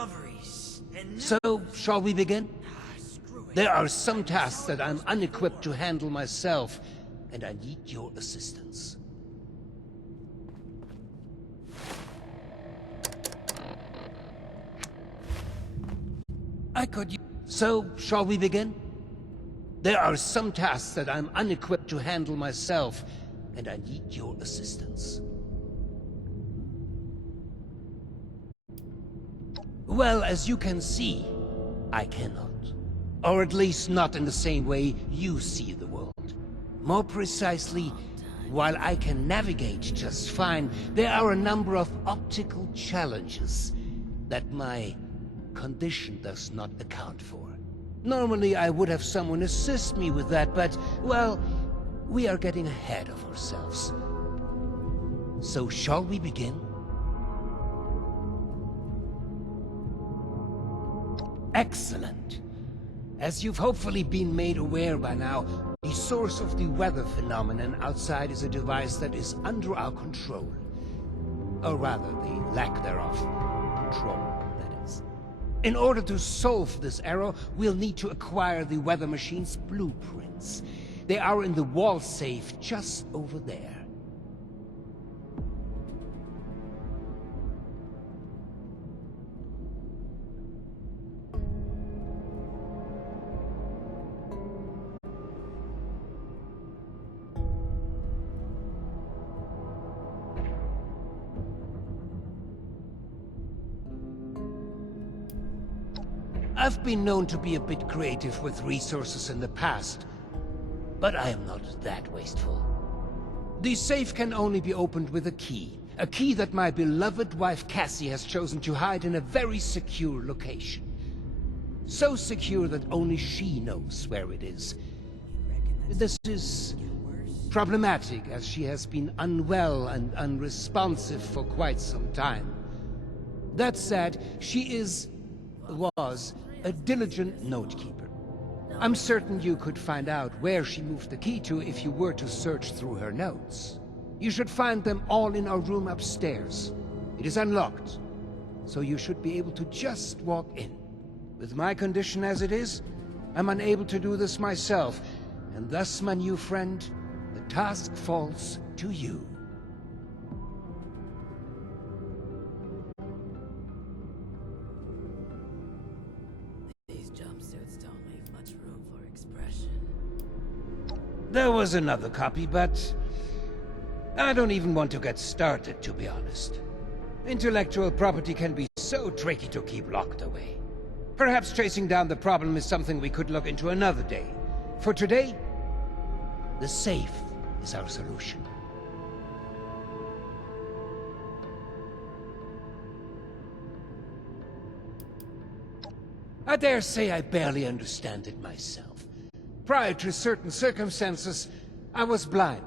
discoveries. And So, shall we begin? screw it. There are some tasks that I'm unequipped to handle myself, and I need your assistance. So, shall we begin? There are some tasks that I'm unequipped to handle myself, and I need your assistance. Well, as you can see, I cannot. Or at least not in the same way you see the world. More precisely, while I can navigate just fine, there are a number of optical challenges that my condition does not account for. Normally I would have someone assist me with that, but, well, we are getting ahead of ourselves. So shall we begin? Excellent. As you've hopefully been made aware by now, the source of the weather phenomenon outside is a device that is under our control. Or rather, the lack thereof. Control, that is. In order to solve this error, we'll need to acquire the weather machine's blueprints. They are in the wall safe just over there. I've been known to be a bit creative with resources in the past, but I am not that wasteful. The safe can only be opened with a key that my beloved wife Cassie has chosen to hide in a very secure location. So secure that only she knows where it is. This is problematic, as she has been unwell and unresponsive for quite some time. That said, she was a diligent note-keeper. I'm certain you could find out where she moved the key to if you were to search through her notes. You should find them all in our room upstairs. It is unlocked, so you should be able to just walk in. With my condition as it is, I'm unable to do this myself, and thus, my new friend, the task falls to you. There was another copy, but I don't even want to get started, to be honest. Intellectual property can be so tricky to keep locked away. Perhaps tracing down the problem is something we could look into another day. For today, the safe is our solution. I dare say I barely understand it myself. Prior to certain circumstances, I was blind,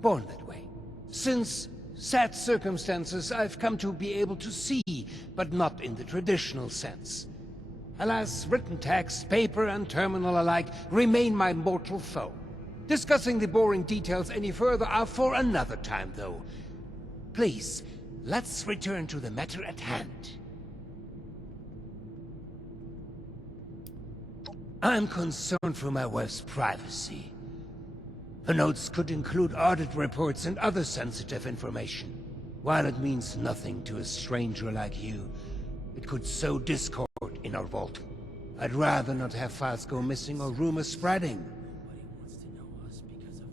born that way. Since sad circumstances, I've come to be able to see, but not in the traditional sense. Alas, written text, paper, and terminal alike remain my mortal foe. Discussing the boring details any further are for another time, though. Please, let's return to the matter at hand. I'm concerned for my wife's privacy. The notes could include audit reports and other sensitive information. While it means nothing to a stranger like you, it could sow discord in our vault. I'd rather not have files go missing or rumors spreading.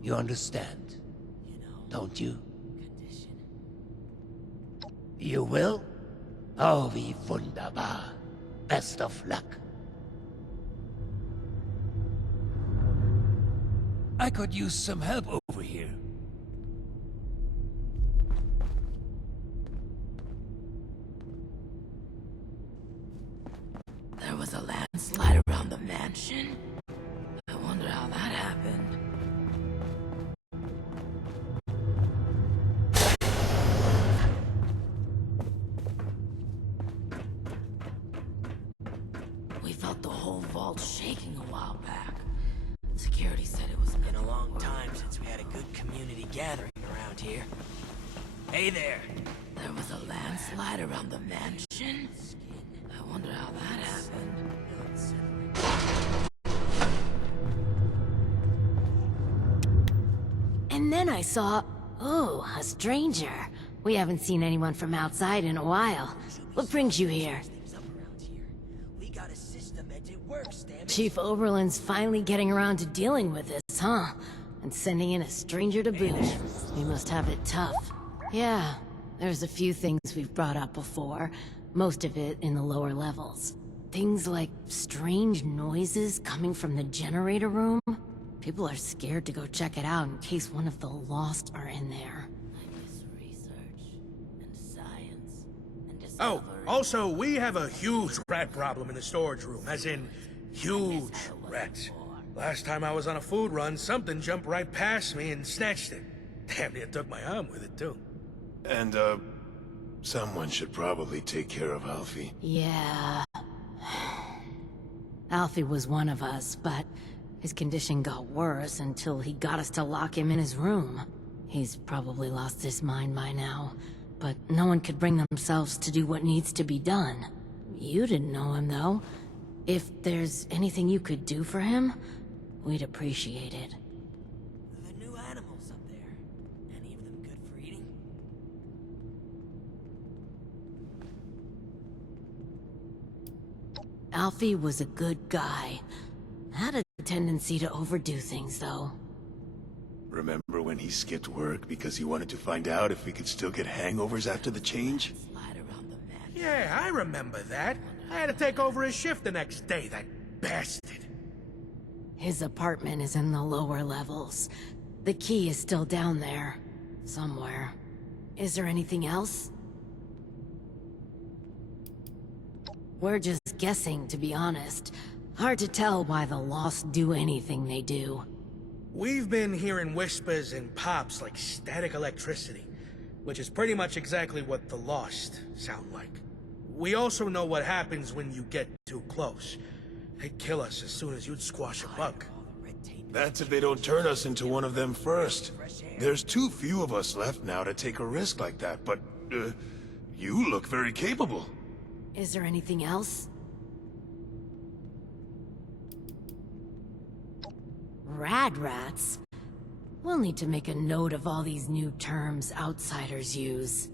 You understand, don't you? You will? Oh, wie wunderbar. Best of luck. I could use some help over here. There was a landslide around the mansion? I wonder how that happened. We felt the whole vault shaking a while back. Security said it was Been a long time since we had a good community gathering around here. Hey there! There was a landslide around the mansion? I Wonder how that happened. And then I saw... Oh, a stranger. We haven't seen anyone from outside in a while. What brings you here? We got a system and it works, damn it. Chief Oberlin's finally getting around to dealing with this, huh? And sending in a stranger to boot. We must have it tough. Yeah, there's a few things we've brought up before. Most of it in the lower levels. Things like strange noises coming from the generator room. People are scared to go check it out in case one of the Lost are in there. I miss research and science and discovery. Oh, also, we have a huge rat problem in the storage room, as in, huge rats. Last time I was on a food run, something jumped right past me and snatched it. Damn near took my arm with it, too. And, someone should probably take care of Alfie. Yeah. Alfie was one of us, but his condition got worse until he got us to lock him in his room. He's probably lost his mind by now, but no one could bring themselves to do what needs to be done. You didn't know him, though. If there's anything you could do for him, we'd appreciate it. The new animals up there. Any of them good for eating? Alfie was a good guy. Had a tendency to overdo things, though. Remember when he skipped work because he wanted to find out if we could still get hangovers after the change? Slide around the map. Yeah, I remember that. I had to take over his shift the next day, that bastard. His apartment is in the lower levels. The key is still down there. Somewhere. Is there anything else? We're just guessing, to be honest. Hard to tell why the Lost do anything they do. We've been hearing whispers and pops like static electricity, which is pretty much exactly what the Lost sound like. We also know what happens when you get too close. They'd kill us as soon as you'd squash a bug. That's if they don't turn us into one of them first. There's too few of us left now to take a risk like that, but, you look very capable. Is there anything else? Rad rats? We'll need to make a note of all these new terms outsiders use.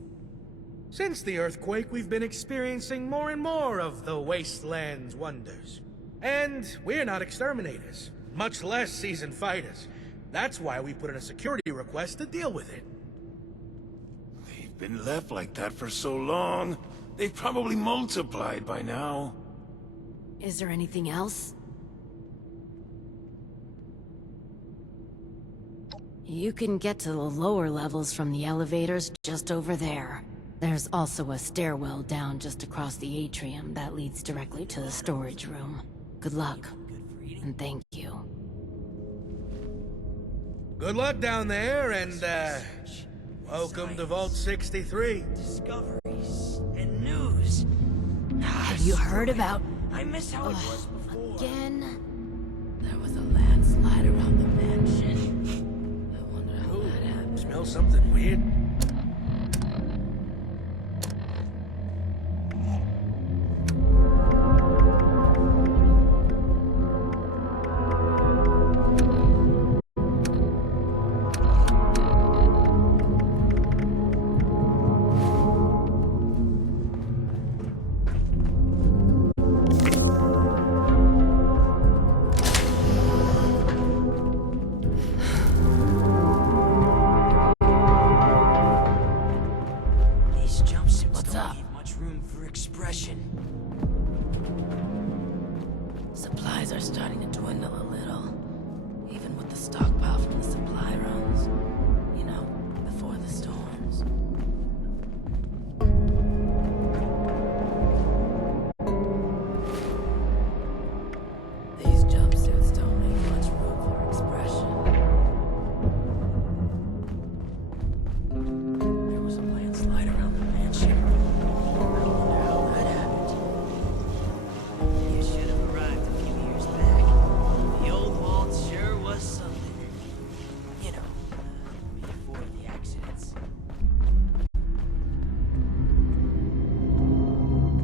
Since the earthquake, we've been experiencing more and more of the wasteland's wonders. And we're not exterminators, much less seasoned fighters. That's why we put in a security request to deal with it. They've been left like that for so long. They've probably multiplied by now. Is there anything else? You can get to the lower levels from the elevators just over there. There's also a stairwell down just across the atrium that leads directly to the storage room. Good luck, and thank you. Good luck down there, and, welcome to Vault 63. Discoveries and news. Have you heard about... I miss how it was before. Again? There was a landslide around the mansion. I wonder how that happened. Smell something weird? Supplies are starting to dwindle a little. Even with the stockpile from the supply runs. You know, before the storms. These jumpsuits don't make much room for expression. There was a landslide around the mansion. I wonder how that happened. You should have arrived a few years back. The old vault sure was something. You know, before the accidents.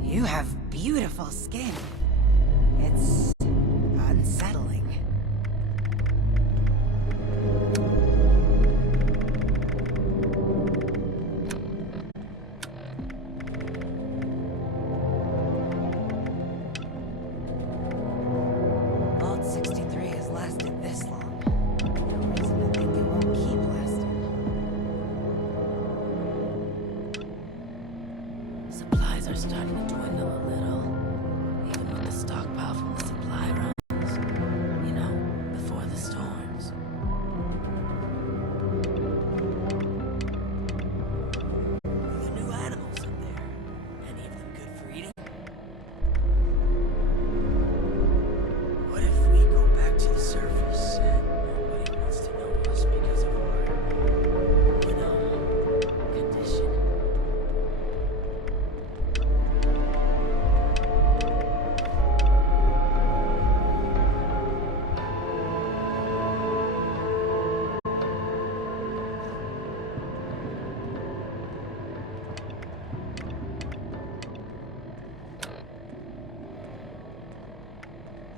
You have beautiful beautiful skin. It's unsettling. Vault 63 has lasted this long. No reason to think it won't keep lasting. Supplies are starting to dwindle a little. Even with the stockpile from the supply runs. You know, before the storms. The new animals up there. Any of them good for eating? What if we go back to the surface and nobody wants to know us because of our, condition?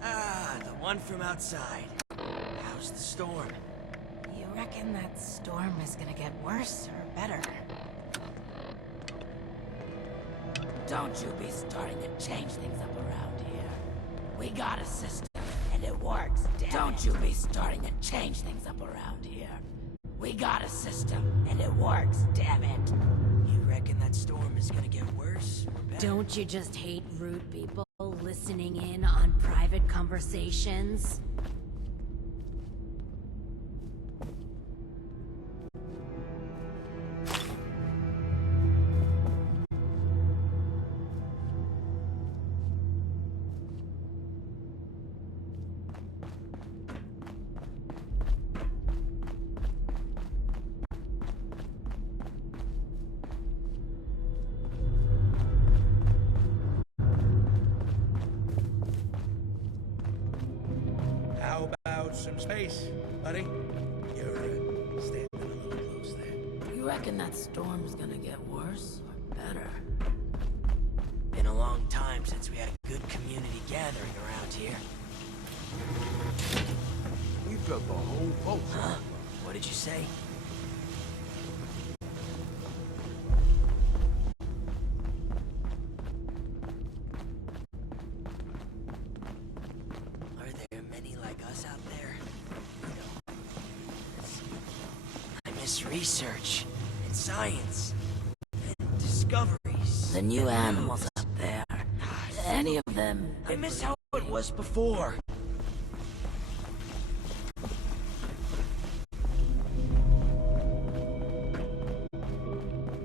Ah, the one from outside. How's the storm? You reckon that storm is gonna get worse or better? Don't you be starting to change things up around here. We got a system, and it works. Don't you be starting to change things up around here. We got a system, and it works, damn it. You reckon that storm is gonna get worse or better? Don't you just hate rude people listening in on private conversations? How about some space, buddy? You're standing a little close there. You reckon that storm's gonna get worse or better? Been a long time since we had good community gathering around here. We've got the whole boat. Huh? What did you say? Are there many like us out there? I miss research and science and discoveries. The new animals up there. Any of them... I miss how it was before.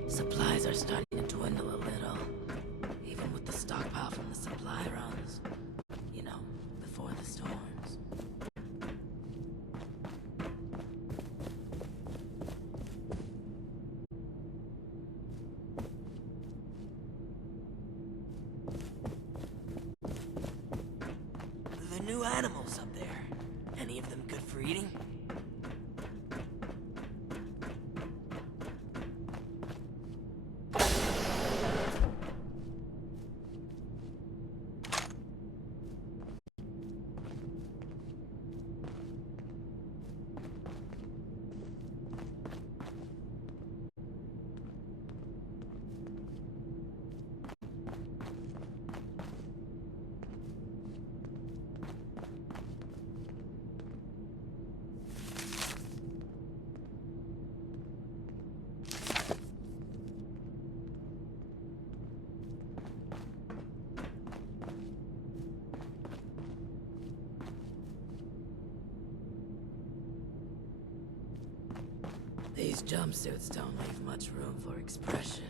Supplies are starting to dwindle a little. Even with the stockpile from the supply runs. You know, before the storms. The new animals up there. Any of them good for eating? These jumpsuits don't leave much room for expression.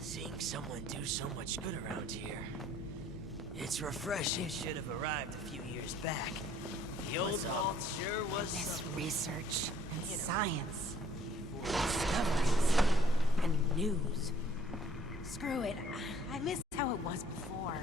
Seeing someone do so much good around here It's refreshing. It should have arrived a few years back. The old vault sure was This something. research and science, discoveries, and news. Screw it. I miss how it was before.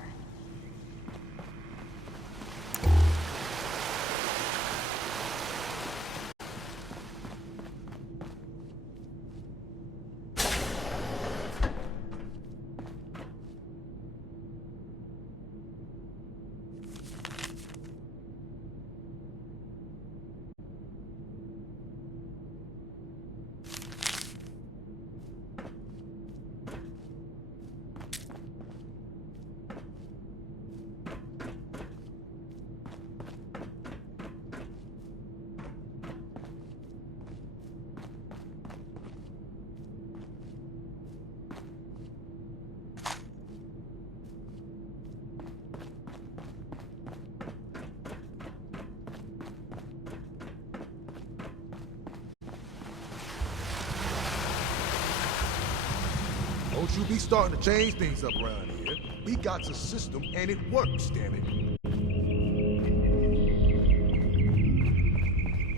Don't you be starting to change things up around here. We got a system and it works, damn it.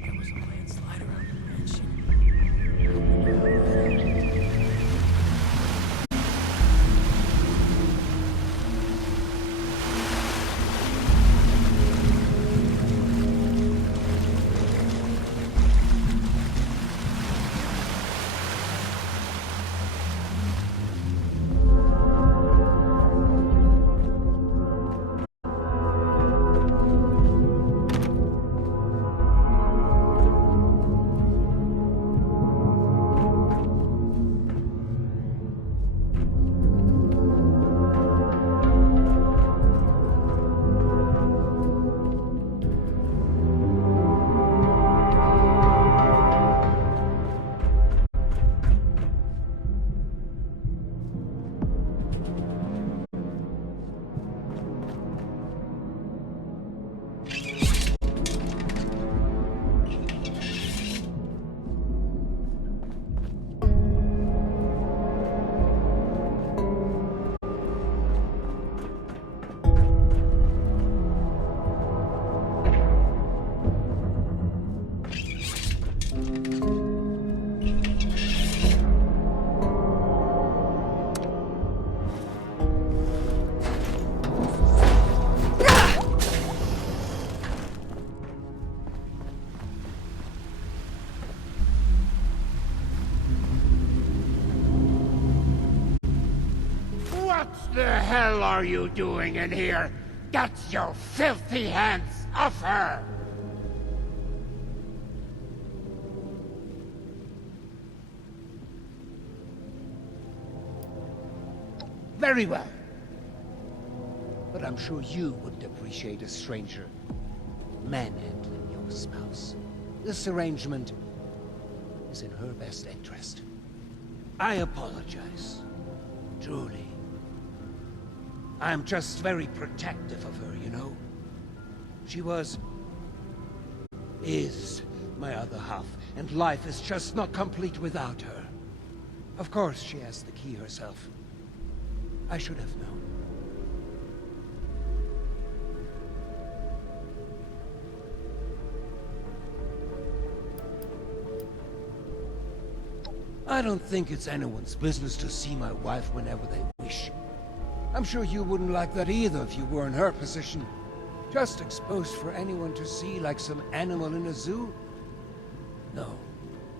There was a landslide around the mansion. What the hell are you doing in here? Get your filthy hands off her! Very well. But I'm sure you wouldn't appreciate a stranger manhandling your spouse. This arrangement is in her best interest. I apologize. Truly. I'm just very protective of her, you know? She is my other half, and life is just not complete without her. Of course she has the key herself. I should have known. I don't think it's anyone's business to see my wife whenever they wish. I'm sure you wouldn't like that either if you were in her position. Just exposed for anyone to see like some animal in a zoo? No,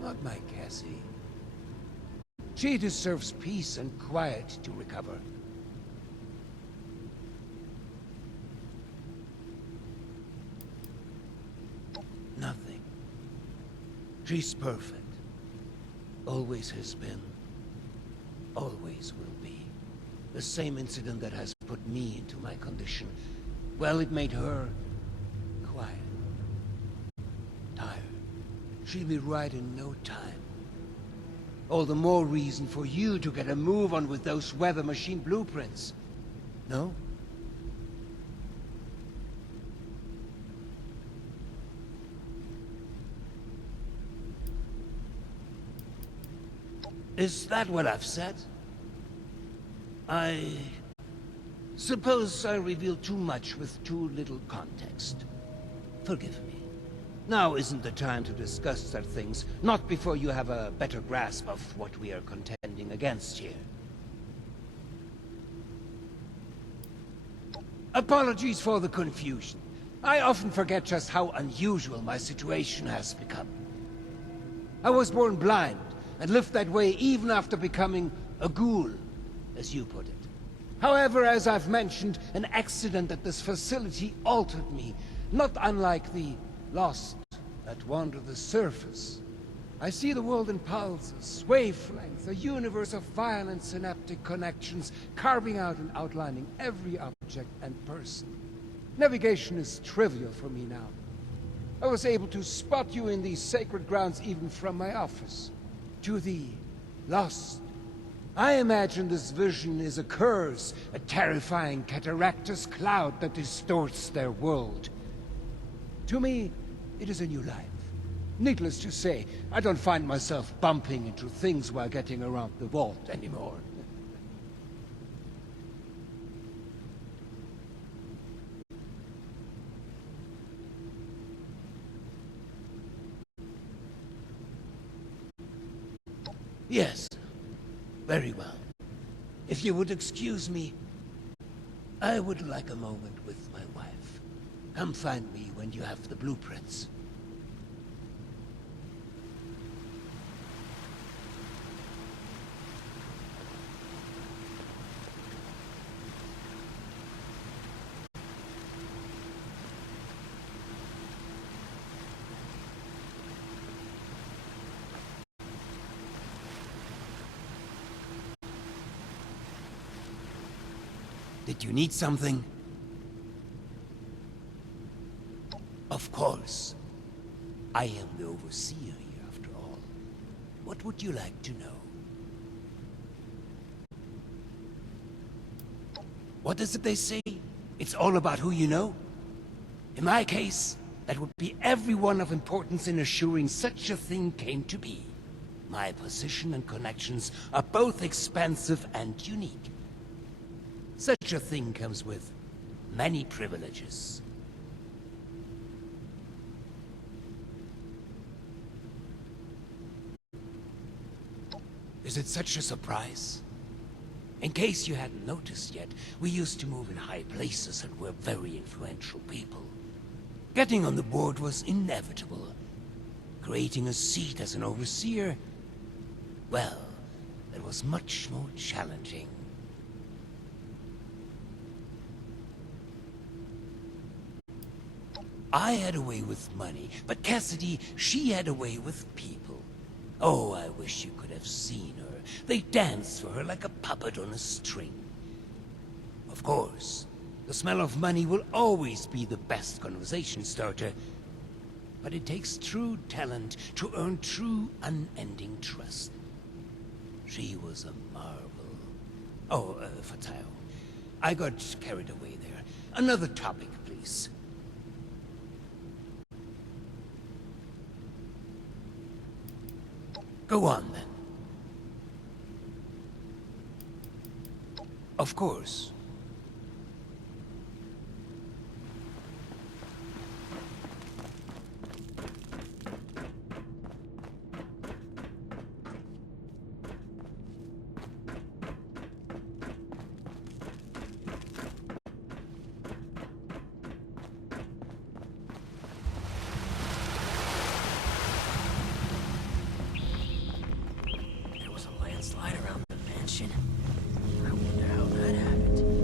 not my Cassie. She deserves peace and quiet to recover. Nothing. She's perfect. Always has been. Always will be. The same incident that has put me into my condition. Well, it made her quiet. Tired. She'll be right in no time. All the more reason for you to get a move on with those weather machine blueprints. No? Is that what I've said? Suppose I reveal too much with too little context. Forgive me. Now isn't the time to discuss such things, not before you have a better grasp of what we are contending against here. Apologies for the confusion. I often forget just how unusual my situation has become. I was born blind, and lived that way even after becoming a ghoul, as you put it. However, as I've mentioned, an accident at this facility altered me, not unlike the lost that wander the surface. I see the world in pulses, wavelengths, a universe of violent synaptic connections, carving out and outlining every object and person. Navigation is trivial for me now. I was able to spot you in these sacred grounds even from my office. To the lost, I imagine this vision is a curse, a terrifying cataractous cloud that distorts their world. To me, it is a new life. Needless to say, I don't find myself bumping into things while getting around the vault anymore. Yes, very well. If you would excuse me, I would like a moment with my wife. Come find me when you have the blueprints. Did you need something? Of course. I am the overseer here, after all. What would you like to know? What is it they say? It's all about who you know? In my case, that would be everyone of importance in assuring such a thing came to be. My position and connections are both expansive and unique. Such a thing comes with many privileges. Is it such a surprise? In case you hadn't noticed yet, we used to move in high places and were very influential people. Getting on the board was inevitable. Creating a seat as an overseer, well, that was much more challenging. I had a way with money, but Cassidy, she had a way with people. Oh, I wish you could have seen her. They danced for her like a puppet on a string. Of course, the smell of money will always be the best conversation starter, but it takes true talent to earn true, unending trust. She was a marvel. Oh, Fatale, I got carried away there. Another topic, please. Go on, then. Of course. Slide around the mansion. I wonder how that happened.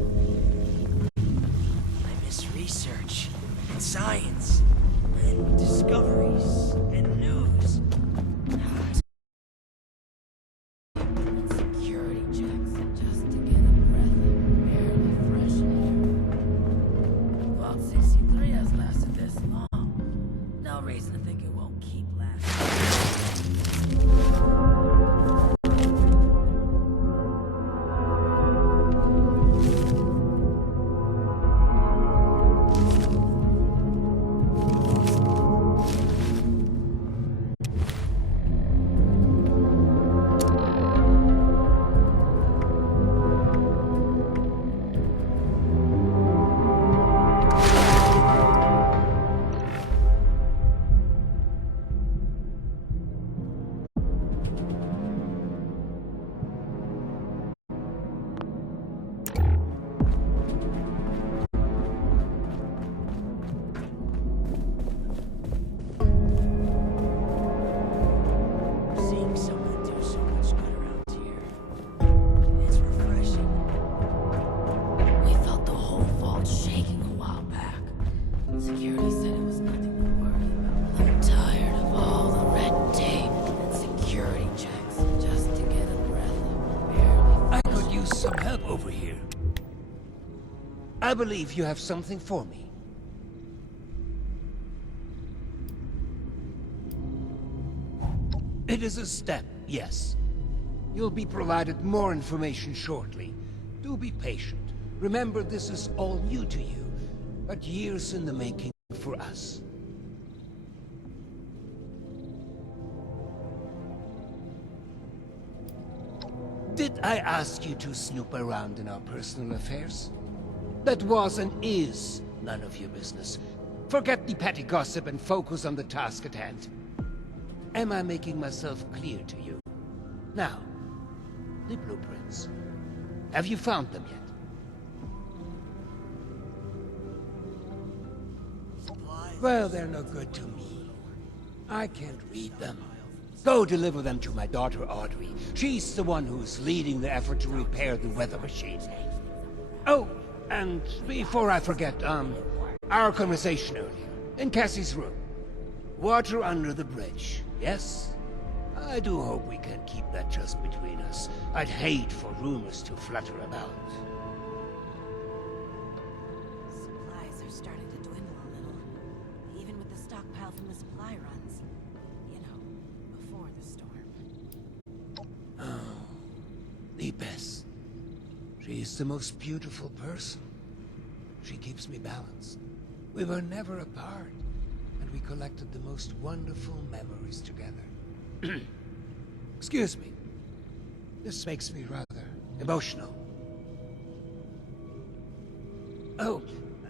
use some help over here. I believe you have something for me. It is a step, yes. You'll be provided more information shortly. Do be patient. Remember, this is all new to you, but years in the making for us. Did I ask you to snoop around in our personal affairs? That was and is none of your business. Forget the petty gossip and focus on the task at hand. Am I making myself clear to you? Now, the blueprints. Have you found them yet? Well, they're no good to me. I can't read them. Go deliver them to my daughter, Audrey. She's the one who's leading the effort to repair the weather machine. Oh, and before I forget, our conversation earlier, in Cassie's room. Water under the bridge, yes? I do hope we can keep that just between us. I'd hate for rumors to flutter about. Supplies are starting to dwindle a little. Even with the stockpile from the supply runs. You know, before the storm. Oh, the best. She's the most beautiful person. She keeps me balanced. We were never apart, and we collected the most wonderful memories together. Excuse me. This makes me rather emotional. Oh,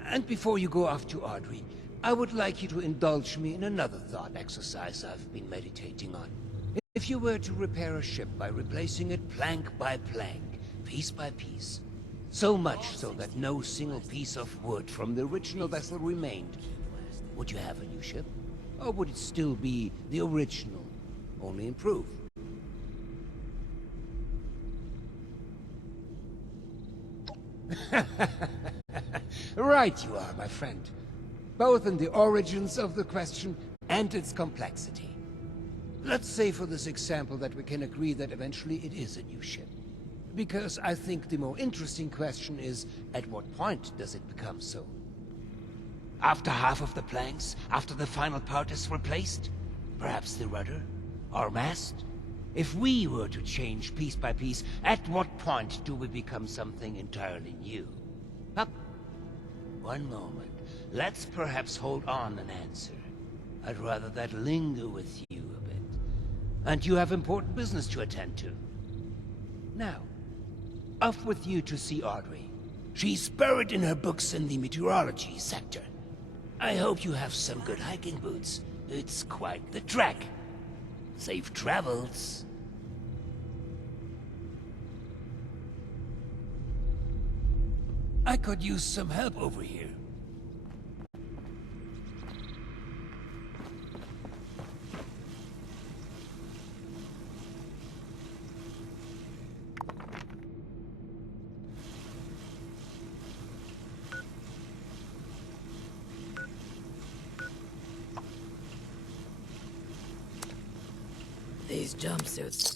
and before you go off to Audrey, I would like you to indulge me in another thought exercise I've been meditating on. If you were to repair a ship by replacing it plank by plank, piece by piece, so much so that no single piece of wood from the original vessel remained, would you have a new ship? Or would it still be the original, only improved? Right you are, my friend. Both in the origins of the question and its complexity. Let's say for this example that we can agree that eventually it is a new ship. Because I think the more interesting question is, at what point does it become so? After half of the planks? After the final part is replaced? Perhaps the rudder? Or mast? If we were to change piece by piece, at what point do we become something entirely new? Hup. One moment. Let's perhaps hold on an answer. I'd rather that linger with you a bit. And you have important business to attend to. Now, off with you to see Audrey. She's buried in her books in the meteorology sector. I hope you have some good hiking boots. It's quite the trek. Safe travels. I could use some help over here. These jumpsuits.